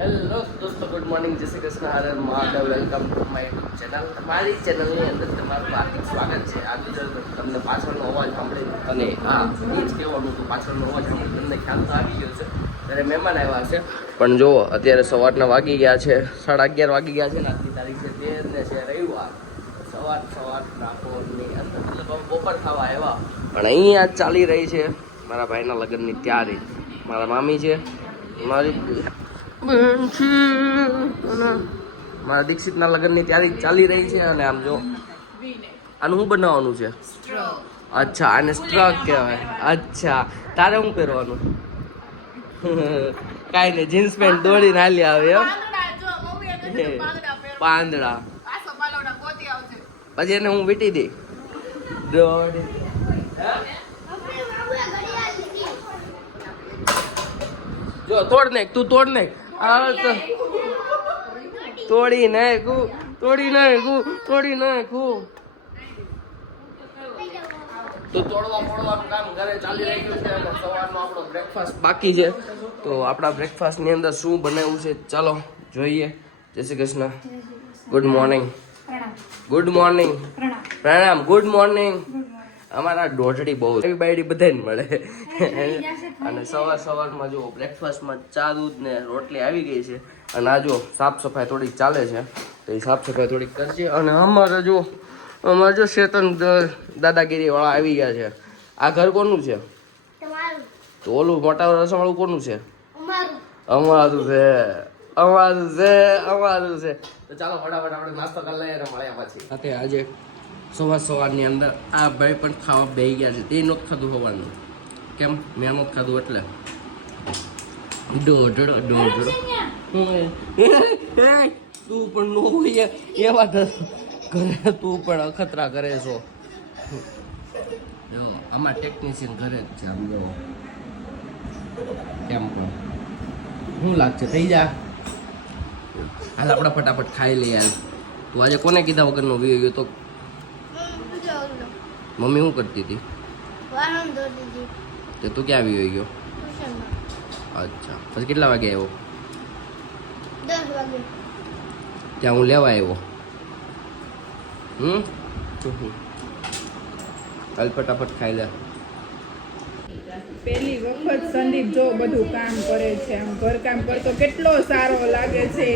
Hello દોસ્તો, good morning, Jai Shri Krishna, Har Har Mahadev. Welcome to my YouTube channel. મારી ચેનલની અંદર તમારું હાર્દિક સ્વાગત છે. આજે જો તમને પાછળનો અવાજ સાંભળી અને હા એ જ કહેવાનું હતું, પાછળનો અવાજ સાંભળી તમને ખ્યાલ તો આવી ગયો છે. ત્યારે મહેમાન આવ્યા છે, પણ જુઓ અત્યારે સવારના વાગી ગયા છે, 11:30 વાગી ગયા છે ને આજની તારીખ છે 13 ને છે રવિવાર. સવારના પોરની અંદર મતલબ બપોર ખાવા આવ્યા, પણ અહીંયા ચાલી રહી છે મારા ભાઈના લગ્નની તૈયારી. મારા મામી છે, મારી બેન છે, મારા દીક્ષિતના લગ્નની તૈયારી ચાલી રહી છે. અને આમ જો આનું શું બનાવવાનું છે? અચ્છા, આને સ્ટ્રક કહેવાય. અચ્છા, તારે શું પહેરવાનું? કાંઈ નહીં, જીન્સ પેન્ટ દોડીને હાલી આવે એમ. પાંદડા પછી એને હું વીટી દઈ દોડી. જો તોડ નાખ, તું તોડ નાખ. તોડી નાખું. તો તોડવા ફોડવાનું કામ ઘરે ચાલી રહ્યું છે અને સવારનો આપણો બ્રેકફાસ્ટ બાકી છે. તો આપણા બ્રેકફાસ્ટની અંદર શું બનાવ્યું છે ચાલો જોઈએ. જય શ્રી કૃષ્ણ. Good morning. પ્રણામ. Good morning. અમારા દોઢડી બહુ બાયડી બધાને મળે. અને સવારમાં જો બ્રેકફાસ્ટમાં ચા દૂધ ને રોટલી આવી ગઈ છે. અને આ જો સાફ સફાઈ થોડીક ચાલે છે, તો એ સાફ સફાઈ થોડીક કરશે. અને અમારે જો શેતન દાદાગીરી વાળા આવી ગયા છે. આ ઘર કોનું છે? તો ઓલું મોટા રસોડું કોનું છે? અમારું છે. તો ચાલો ફટાફટ આપણે નાસ્તો કરી લઈએ અને મળ્યા પછી. સાથે આજે સવારની અંદર આ ભાઈ પણ ખાવા બેસી ગયા છે. તે નહોતું ખાધું હોવાનું. કેમ? મેં નહોતું ખાધું એટલે દોઢડો તું પણ નો હોય એવા ઘરે તું પણ અખતરા કરે છો. જો આમાં ટેકનિશિયન ઘરે જ છે. આમ જો કેમ પણ શું લાગશે? થઈ જા. હાલ આપણે ફટાફટ ખાઈ લઈએ. યાર તું આજે કોને કીધા વગરનો વી ગયો તો? મમ્મી શું કરતી હતી? તે તું ક્યાં આવી ગયો? અચ્છા, પછી કેટલા વાગે આવ્યો? 10 વાગે. ત્યાં હું લેવા આવ્યો. હાલ ફટાફટ ખાઈ લે. પહેલી વખત સંદીપ જો બધું કામ કરે છે. આમ ઘર કામ કરતો કેટલો સારો લાગે છે.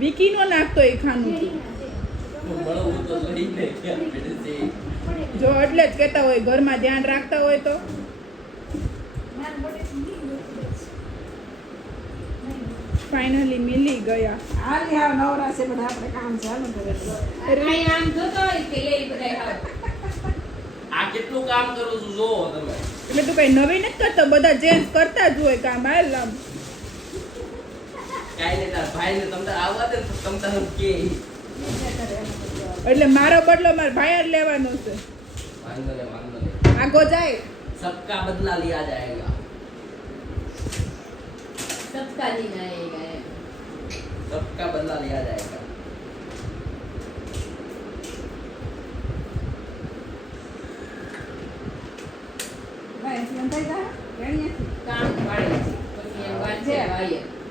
વિકી નો નાખતો એ ખાનું જો એટલે જ કહેતા હોય ઘરમાં ધ્યાન રાખતા હોય તો. ફાઇનલી મિલી ગયા. નવરા છે બધા, આપણે કામ ચાલુ કરે. આ કેટલું કામ કરું છું જો તમે. એટલે તું કઈ નવી નથી કરતો, બધા જેન્ટ્સ કરતા જ હોય કામ. હાલ આમ કાઈ નહીં, તાર ભાઈને તમ તાર આવવા દે, તમ તાર કે એટલે મારો બદલો મારા ભાઈ જ લેવાનો છે. વાંધો નહીં. આગો જાય. सबका बदला लिया जाएगा. सबका दिन आएगा. सबका बदला लिया जाएगा.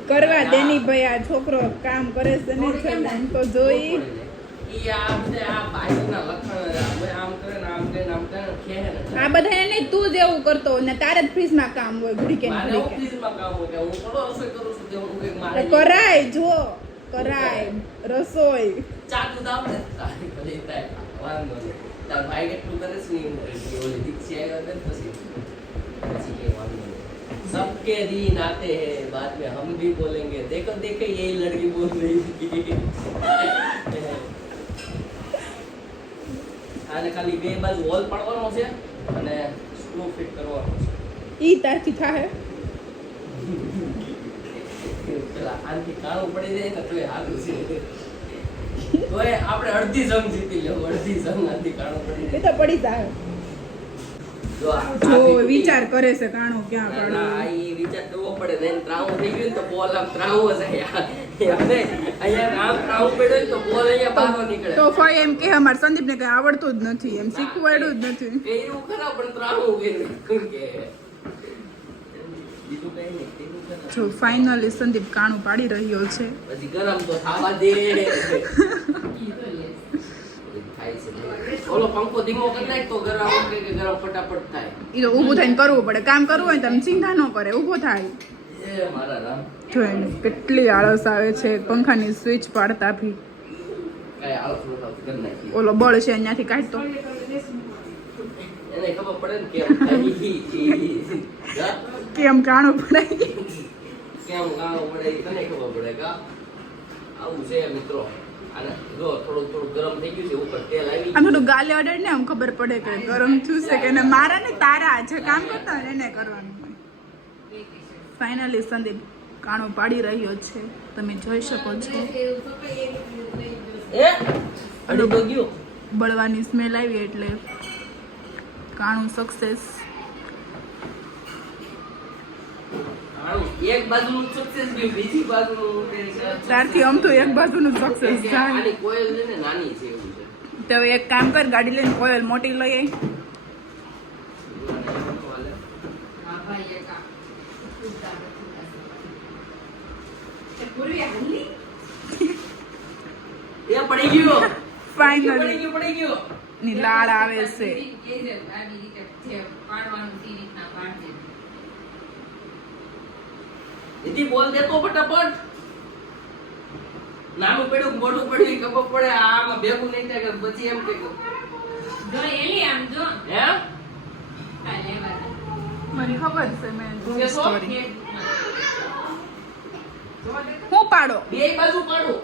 કરવા દેની ભાઈ. આ છોકરો કામ કરે છે ને એમ તો જોઈ. આ બધા એને તું જ એવું કરતો ને તારે જ ફ્રીજમાં કામ હોય. ઘડી કે કરાય જો કરાય રસોઈ. सबके दिन आते हैं, बाद में हम भी बोलेंगे. देखो यही लड़की बोल रही थी. આને ખાલી બે બાજુ હોલ પાડવાનો છે અને સ્ક્રૂ ફિટ કરવાનો છે. ઈ તારથી થાય. પેલા આનથી કાળું પડી જાય ને તોય હાલું છે. તોય આપણે અડધી જંગ જીતી લેવું. અડધી જંગ આનથી કાળું પડી એ જાય તો પડી જાય. જો વિચાર કરે છે કાણો ક્યાં પાડો. આ ઈ વિચાર કરવો પડે ને. ત્રાવું થઈ ગયું ને તો બોલ આમ ત્રાવો જાય. અહીંયા આમ ત્રાવું પડ્યો ને તો બોલ અહીંયા બહાર નીકળે. તો ફઈ એમ કે અમાર સંદીપ ને કઈ આવડતું જ નથી, એમ શીખવાડ્યું જ નથી. એવું ખરા પણ ત્રાવું કે બીજું કઈ નહીં, તેનું ગરમ. જો ફાઇનલી સંદીપ કાણું પાડી રહ્યો છે. પછી ગરમ તો થાવા દે. થાય છે. ઓલો પંખો ધીમો કરી નાખ તો ગરમ કે ગરમ ફટાફટ થાય. એ તો ઊભું થઈને કરવું પડે. કામ કરવું હોય તમે ચિંતા ન કરે, ઊભો થાય. એ મારા રામ. જો એને કેટલી આળસ આવે છે પંખાની સ્વિચ પાડતા ભી. કાંઈ આળસ ન થાવ, કરી નાખી. ઓલો બળ છે અહીંયાથી કાઢતો. એને ખબર પડે ને કેમ થાય. કેમ કાણું પડાય. કેમ ગાળો પડે એ તને ખબર પડે કા. આવું છે મિત્રો. અને જો થોડું ગરમ થઈ ગયું છે, ઉપર તેલ આવી આમ થોડું ગાલે અડાડ ને આમ ખબર પડે કે ગરમ થયું છે કે એને મારા ને તારા જે કામ કરતા હોય ને એને કરવાનું હોય. ફાઇનલી સંદીપ કાણું પાડી રહ્યો છે, તમે જોઈ શકો છો. એ અડી તો ગયો. બળવાની સ્મેલ આવી એટલે કાણું સક્સેસ. એક બાજુનું સક્સેસ ગયું, બીજી બાજુનું ત્યારથી આમ તો એક બાજુનું સક્સેસ થાય. આની કોયલ છે ને નાની છે એવું છે. તો હવે એક કામ કર, ગાડી લઈને કોયલ મોટી લઈ આવી. એ પડી ગયો. ફાઇનલી પડી ગયો. ની લાળ આવે છે. દીદી બોલ દે તો ફટાફટ. નાનું પડ્યું મોટું પડ્યું ખબર પડે. આમાં ભેગું નહીં થાય કે પછી એમ કે હે મને ખબર છે મેં તું કેસો? સ્ટોરી. હું પાડો. બે બાજુ પાડું.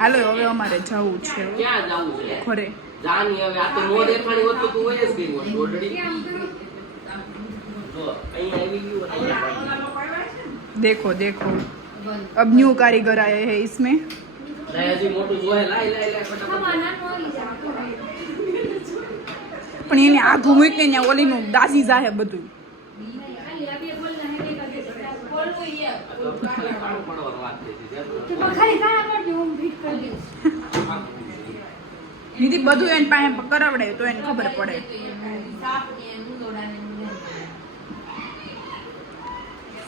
હાલો હવે અમારે જવું છે ક્યાં જાવું છે? ઘરે. જાની હવે આ તો નો દેખાણી હોત તો તું હોય જ ગઈ હોત. ઓલરેડી જો અહીંયા આવી ગયું હોત. देखो देखो अब न्यू कारीगर आए हैं इसमें. લાય હજી મોટું જોહે. લાય ફટાફટ. પણ એને આઘું મૂકીને ત્યાં ઓલીનું દાસી જાહે બધું. નિધિ બધું એને પાસે કરાવડે તો એને ખબર પડે.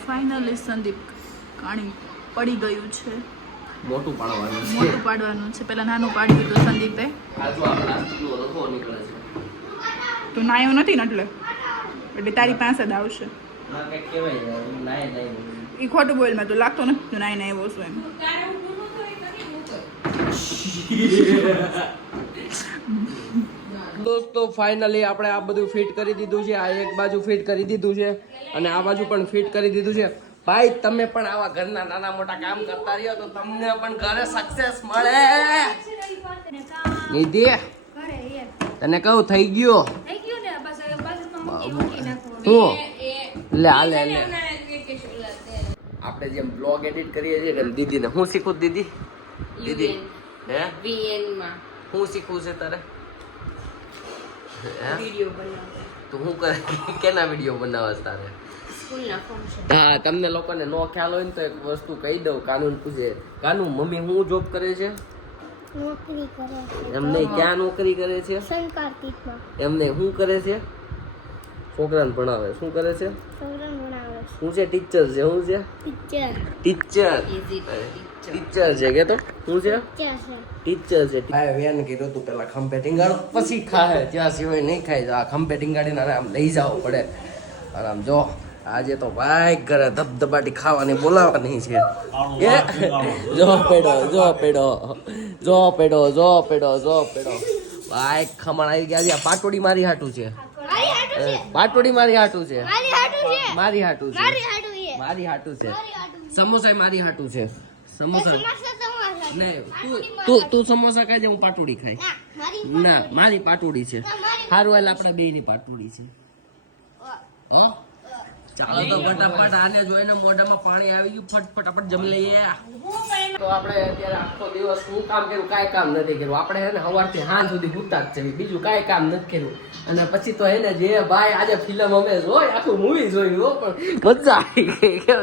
ફાઇનલી સંદીપ કાણી પડી ગયું છે. મોટું પાડવાનું છે. મોટું પાડવાનું છે. પેલા નાનું પાડ્યું હતું સંદીપે. આ જો આ પ્લાસ્ટિકનો રખો નીકળે છે. તું નાયો નથી ને એટલે તારી પાસે જ આવશે. ના કઈ કહેવાય નાય નાય. એ ખોટું બોલ માં તો લાગતો નથી તું નાઈને આવ્યો છું એમ. દોસ્તો ફાઇનલી આપણે આ બધું ફિટ કરી દીધું છે. આ એક બાજુ ફિટ કરી દીધું છે અને આ બાજુ પણ ફિટ કરી દીધું છે. ભાઈ તમે પણ આવા ઘરના નાના મોટા કામ કરતા રહ્યો તો તમને પણ ઘરે સક્સેસ મળે. નિધિ તને કહું થઈ ગયો. હું લે લે લે આપણે જેમ બ્લોગ એડિટ કરીએ છીએ ને દીદીને હું શીખું દીદી. દીદી હે હું શીખવું છે તારે? તો હું કરે કેના વિડીયો બનાવસ તારે? હા તમને લોકોને નો ખ્યાલ હોય ને તો એક વસ્તુ કહી દઉં. કાનૂન પૂછે કાનુ મમ્મી હું જોબ કરે છે? નોકરી કરે છે. એમ નહીં ક્યાં નોકરી કરે છે? સંસ્કારતીતમાં એમ નહીં શું કરે છે? છોકરાને ભણાવે. શું કરે છે? છોકરાને ભણાવે છે. શું છે? ટીચર છે. શું છે? ટીચર ટીચર ટીચર છે કે તો શું છે? ટીચર છે. ટીચર છે. આ વેન કીધું તું પેલા ખંભે ટીંગાડો પછી ખાય. ત્યાં સિવાય નહીં ખાય. આ ખંભે ટીંગાડીને આમ લઈ જવું પડે. અને આમ જો આજે તો ભાઈ ઘરે ધબધબાટી ખાવાની બોલાવવાની છે. એ જો પેડો જો પેડો જો પેડો જો પેડો જો પેડો ભાઈ ખમણ આવી ગયા છે. આ પાટોડી મારી હાટું છે. મારી હાટુ છે. પાટોડી મારી હાટું છે. મારી હાટુ છે. મારી હાટું છે. મારી હાટુ છે. મારી હાટું છે. મારી હાટુ છે. સમોસા મારી હાટું છે. સમોસા સમોસા તમારા. નહીં તું સમોસા ખાજે હું પાટોડી ખાઈ. ના મારી ના મારી પાટોડી છે. સારું હાલ આપણે બેયની પાટોડી છે. હો ચાલો તો ફટાફટ આને જોઈને મોઢામાં પાણી આવી ગયું. ફટાફટ જમી લઈએ. તો આપણે અત્યારે આખો દિવસ શું કામ કર્યું? કાંઈ કામ નથી કર્યું. આપણે હે ને સવારથી સાંજ સુધી સૂતા જ છે. બીજું કાંઈ કામ નથી કર્યું. અને પછી તો હે ને જે ભાઈ આજે ફિલ્મ અમે જોઈ આખું મૂવી જોયું હો પણ મજા આવી ગઈ. કેમ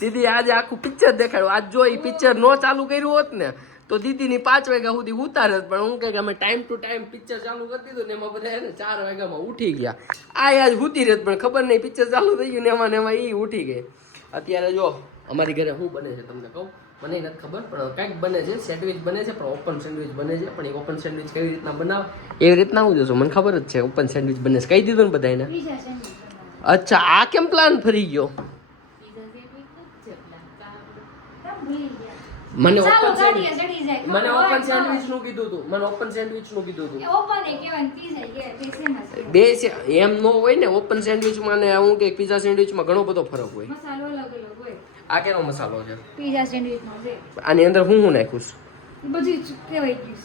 દીદી આજે આખું પિક્ચર દેખાડ્યું. આજ જો એ પિક્ચર નો ચાલુ કર્યું હોત ને તો દીદીની 5 વાગ્યા સુધી ઉતાર જ, પણ હું કે અમે ટાઈમ ટુ ટાઈમ પિક્ચર ચાલુ કરી દીધું ને એમાં બધા એને 4 વાગ્યામાં ઉઠી ગયા. આ યાદ હુતી રહેત પણ ખબર નહીં પિક્ચર ચાલુ થઈ ગયું ને એમાં એ ઉઠી ગઈ. અત્યારે જો અમારી ઘરે શું બને છે તમને કહું, મને નથી ખબર પણ કંઈક બને છે, સેન્ડવિચ બને છે, પણ ઓપન સેન્ડવિચ બને છે. પણ એ ઓપન સેન્ડવિચ કેવી રીતના બનાવે એવી રીતના હું જોશું, મને ખબર જ છે ઓપન સેન્ડવિચ બને છે. કહી દીધું ને બધાને. અચ્છા, આ કેમ પ્લાન ફરી ગયો? મને ઓપન સેન્ડવિચ નું કીધું હતું, મને ઓપન સેન્ડવિચ નું કીધું હતું. બે છે એમ નો હોય ને, ઓપન સેન્ડવિચમાં ને હું કે પિઝા સેન્ડવિચમાં ઘણો બધો ફરક હોય. મસાલો અલગ અલગ હોય. આ કેનો મસાલો છે? પીઝા સેન્ડવિચમાં છે. આની અંદર હું નાખ્યું છે? બધું જ કહેવાય ગયું.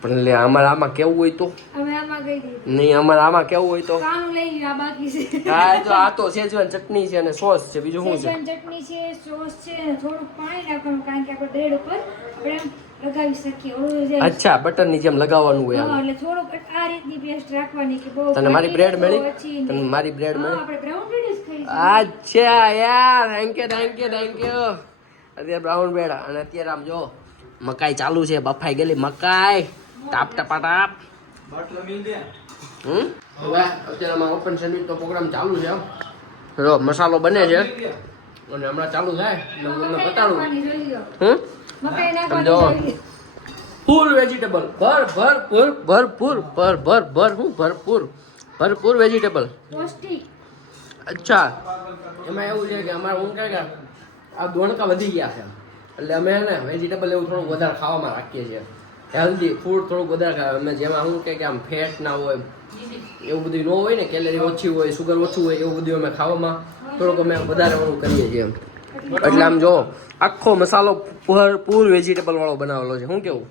પણ લે અમારે આમાં કેવું હોય તો? હવે આમાં ગઈ દીધી. નહીં, અમારે આમાં કેવું હોય તો? કાનું લઈ ગયું, આ બાકી છે. હા, તો આ તો સેજવાન ચટણી છે અને સોસ છે, બીજું શું છે? સેજવાન ચટણી છે, સોસ છે અને થોડુંક પાણી નાખવાનું, કારણ કે આપણે બ્રેડ ઉપર આપણે લગાવી શકીએ. ઓલું જે અચ્છા, બટર ની જેમ લગાવવાનું હોય હા, આને. એટલે થોડુંક આ રીતની પેસ્ટ રાખવાની કે બહુ તને મારી બ્રેડ મળી? ઓછી નહીં. તને મારી બ્રેડ હા, મળી? આપણે બ્રાઉન બ્રેડ જ ખાઈશું. અચ્છા યાર, thank you thank you thank you. અત્યારે બ્રાઉન બ્રેડ અને અત્યારે આમ જો મકાઈ ચાલુ છે, બફાઈ ગયેલી મકાઈ, ટાપ ટપા ટાપ. હવે અત્યારે આમાં ઓપન સેન્ડવિચ નો પ્રોગ્રામ ચાલુ છે. જો મસાલો બને છે અને હમણાં ચાલુ થાય એટલે હું તમને બતાડું. નાખવાની જોઈ લો. મકાઈ તમે નાખવાની જો જોઈ લો. ફૂલ વેજીટેબલ, ભરપૂર વેજીટેબલ. પૌષ્ટિક. અચ્છા, એમાં એવું છે કે અમારે હું કહે કે આ દોણકા વધી ગયા છે એટલે અમે ને વેજીટેબલ એવું થોડું વધારે ખાવામાં રાખીએ છીએ. હેલ્ધી ફૂડ થોડુંક વધારે ખાવા અમે, જેમાં શું કે આમ ફેટ ના હોય એવું બધું ન હોય ને, કેલરી ઓછી હોય, સુગર ઓછું હોય, એવું બધું અમે ખાવામાં થોડુંક અમે વધારે ઓલું કરીએ છીએ. એટલે આમ જો આખો મસાલો ભરપૂર વેજીટેબલ વાળો બનાવેલો છે. શું કેવું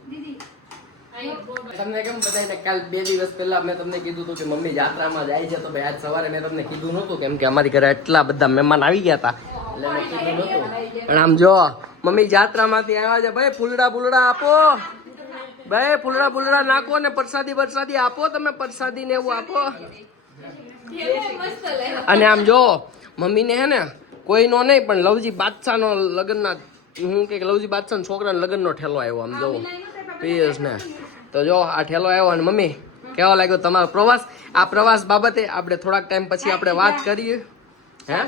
તમને? કેમ બધાને કાલ 2 દિવસ પહેલા મેં તમને કીધું હતું કે મમ્મી યાત્રામાં જાય છે, તો ભાઈ આજ સવારે મેં તમને કીધું નહોતું કેમ કે અમારી ઘરે એટલા બધા મહેમાન આવી ગયા હતા એટલે મેં કીધું નહોતું. પણ આમ જો મમ્મી યાત્રામાંથી આવ્યા છે, ભાઈ ફૂલડા આપો, ભાઈ ફૂલડા નાખો ને પ્રસાદી આપો, તમે પ્રસાદી ને એવું આપો. અને આમ જો મમ્મીને હે ને કોઈનો નહીં પણ લવજી બાદશાહનો લગ્નના હું કે લવજી બાદશાહ છોકરાના લગ્નનો ઠેલો આવ્યો. આમ જો પિયસ ને તો જો આ ઠેલો આવ્યો. અને મમ્મી કેવો લાગ્યો તમારો પ્રવાસ? આ પ્રવાસ બાબતે આપણે થોડાક ટાઈમ પછી આપણે વાત કરીએ. હે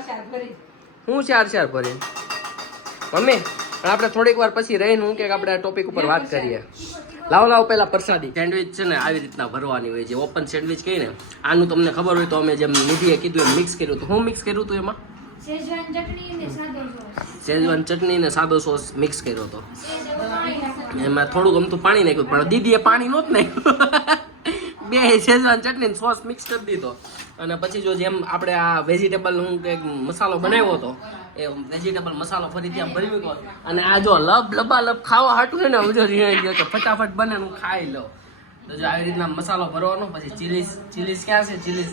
હું ચાર ભરી મમ્મી, પણ આપણે થોડીક વાર પછી રહીને હું કે આપણે આ ટોપિક ઉપર વાત કરીએ. લાવો પેલા પ્રસાદી. સેન્ડવિચ છે ને આવી રીતના ભરવાની હોય છે, ઓપન સેન્ડવિચ કહીને. આનું તમને ખબર હોય તો અમે જેમ નિધિએ કીધું એમ મિક્સ કર્યું હતું. હું મિક્સ કર્યું હતું એમાં? શેઝવાન ચટણી અને સાદો સોસ. શેઝવાન ચટણી ને સાદો સોસ મિક્સ કર્યો હતો. એમાં થોડુંક અમથું પાણી નાખ્યું, પણ દીદીએ પાણી નહોતું નાખ્યું. બે શેઝવાન ચટણી સોસ મિક્સ કરી દીધો. અને પછી જો જેમ આપણે આ વેજીટેબલ હું કંઈક મસાલો બનાવ્યો હતો એ વેજીટેબલ મસાલો ફરીથી આમ ભરી મૂક્યો. અને આ જો લબાલબ ખાવા હાટું છે ને જો કે ફટાફટ બને હું ખાઈ લઉં. તો જો આવી રીતના મસાલો ભરવાનો. પછી ચીલીસ ક્યાં છે? ચીલીસ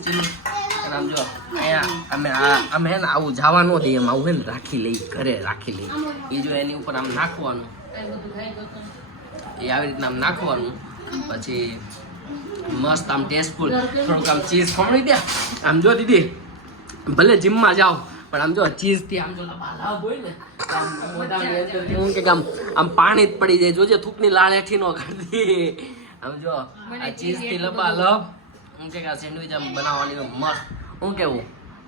અને આમ જો અહીંયા અમે હે ને આવું જવા ન દઈએ, એમ આવું હે ને રાખી લઈ, ઘરે રાખી લઈ. એ જો એની ઉપર આમ નાખવાનું, એ આવી રીતના આમ નાખવાનું. પછી મસ્ત આમ ટેસ્ટફુલ થોડુંક આમ ચીઝ ખમણી દે. આમ જો દીદી ભલે જીમમાં જાઓ પણ આમ જો ચીઝથી આમ જો લાભ હોય ને હું કે આમ પાણી જ પડી જાય. જોજે થૂકની લાળ હેઠી નો કાઢી. આમ જો આ ચીઝથી લબાલબ હું કે આ સેન્ડવિચ આમ બનાવવાની મસ્ત. હું કેવું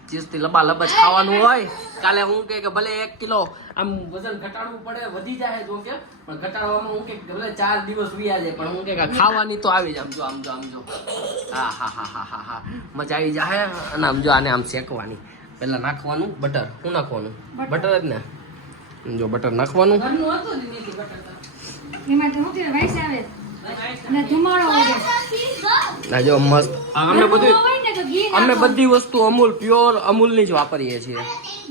ચીઝથી લબાલબ જ ખાવાનું હોય. કાલે હું કે ભલે 1 કિલો આમ વજન ઘટાડવું પડે, વધી જાય જો કે, પણ ઘટાડવામાં હું કે ભલે 4 દિવસ વ્યા જાય, પણ હું કે ખાવાની તો આવી જ. આમ જો હા મજા આવી જાય. અને આમ જો આને આમ શેકવાની. પેલા નાખવાનું બટર. શું નાખવાનું? બટર જ ને. જો બટર નાખવાનું. એમાંથી હું કે વાઈસ આવે અને ધુમાડો ઉડે. આ જો મસ્ત. અમે બધી વસ્તુ અમૂલ પ્યોર અમૂલની જ વાપરીએ છીએ.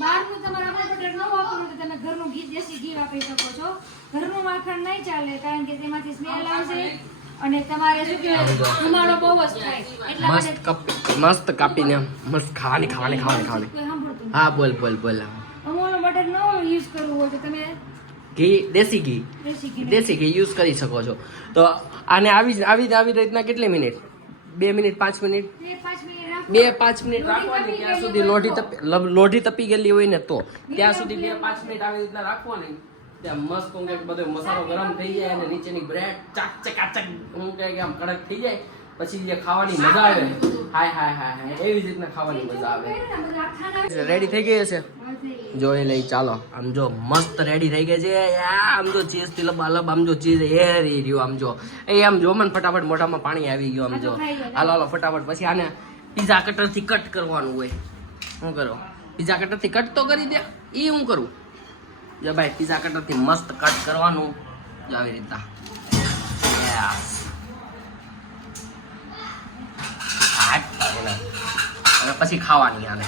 બહારનું તમારે અમૂલ બટર ન વાપરવું તો તમે ઘરનું ઘી, દેશી ઘી વાપરી શકો છો. ઘરનું માખણ નહીં ચાલે કારણ કે તેમાંથી સ્મેલ આવશે અને તમારે શું કહેવાય ધુમાડો બહુ જ થાય. એટલા માટે મસ્ત કાપીને મસ્ત ખાવાની. કોઈ સાંભળતું હા બોલ. અમૂલનું બટર ન યુઝ કરવું હોય તો તમે ઘી, દેશી ઘી યુઝ કરી શકો છો. તો આને આવી રીતના કેટલી મિનિટ? 2 મિનિટ 5 મિનિટ 2-5 મિનિટ રાખવાની. ત્યાં સુધી લોઢી તપી ગયેલી હોય ને તો ત્યાં સુધી 2-5 મિનિટ આવી રીતના રાખવાની. ત્યાં મસ્ત હું કે બધો મસાલો ગરમ થઈ જાય અને નીચેની બ્રેડ ચાક ચકાચક હું કે આમ કડક થઈ જાય પછી જે ખાવાની મજા આવે હાય હાય હાય હાય એવી જ રીતના ખાવાની મજા આવે રેડી થઈ ગઈ હશે જોઈ લઈ ચાલો આમ જો મસ્ત રેડી થઈ ગઈ છે આમ જો ચીઝ થી લબાલબ આમ જો ચીઝ એરી રહ્યું આમ જો એ આમ જો મને ફટાફટ મોઢામાં પાણી આવી ગયું આમ જો હાલો હાલો ફટાફટ પછી આને પીઝા કટર થી કટ કરવાનું હોય શું કરો પીઝા કટર થી કટ તો કરી દે એ હું કરું જો ભાઈ પીઝા કટર થી મસ્ત કટ કરવાનું જો આવી રીતના અને પછી ખાવાની આને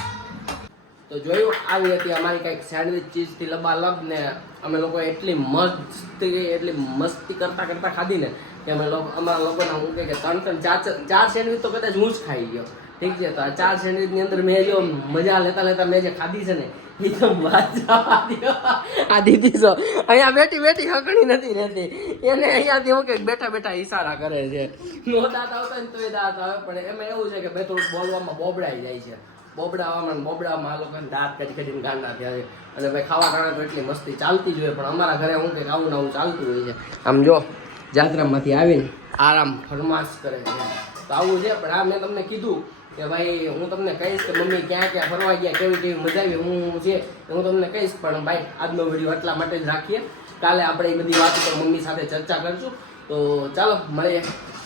તો જોયું આવી હતી અમારી કઈક સેન્ડવિચ ચીઝ થી લબાલબ ને અમે લોકો એટલી મસ્તી કરતા કરતા ખાધી ને કે અમે લોકો અમારા લોકોના હું કે 3-4 સેન્ડવિચ તો કદાચ હું જ ખાઈ ગયો ઠીક છે તો આ 4 સેન્ડવિચ ની અંદર મેં જો મજા લેતા લેતા મેં જે ખાધી છે ને એ તો આ દીદી છો અહીંયા બેઠી બેઠી હકણી નથી રહેતી એને અહીંયાથી હું કે બેઠા બેઠા ઈશારા કરે છે નો દાંત આવતા ને તો એ દાંત આવે પણ એમાં એવું છે કે બે થોડુંક બોલવામાં બોબડાઈ જાય છે બોબડામાં આ લોકોને દાંત કઢી કઢીને ગાંડા થયા અને ભાઈ ખાવા કારણે તો એટલી મસ્તી ચાલતી જ હોય પણ અમારા ઘરે હું કંઈક આવું નવું ચાલતું હોય છે આમ જો જાત્રામાંથી આવીને આરામ ફરમાશ કરે છે તો આવું છે પણ આ મેં તમને કીધું કે ભાઈ હું તમને કહીશ કે મમ્મી ક્યાં ક્યાં ફરવા ગયા કેવી મજા આવી હું છે હું તમને કહીશ પણ ભાઈ આજનો વિડીયો એટલા માટે જ રાખીએ કાલે આપણે એ બધી વાત ઉપર મમ્મી સાથે ચર્ચા કરશું તો ચાલો મળીએ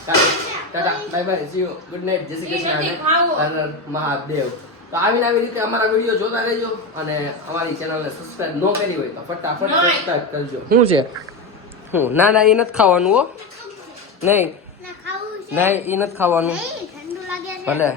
કાલે Tata bye bye see you good night જય શ્રી કૃષ્ણ હર હર મહાદેવ તો આવીને આવી રીતે અમારા વિડીયો જોતા રહેજો અને અમારી ચેનલને સબસ્ક્રાઇબ ન કરી હોય તો ફટાફટ સબસ્ક્રાઇબ કરજો શું છે ના ના એ નથી ખાવાનું હો નહીં નહીં એ નથી ખાવાનું ભલે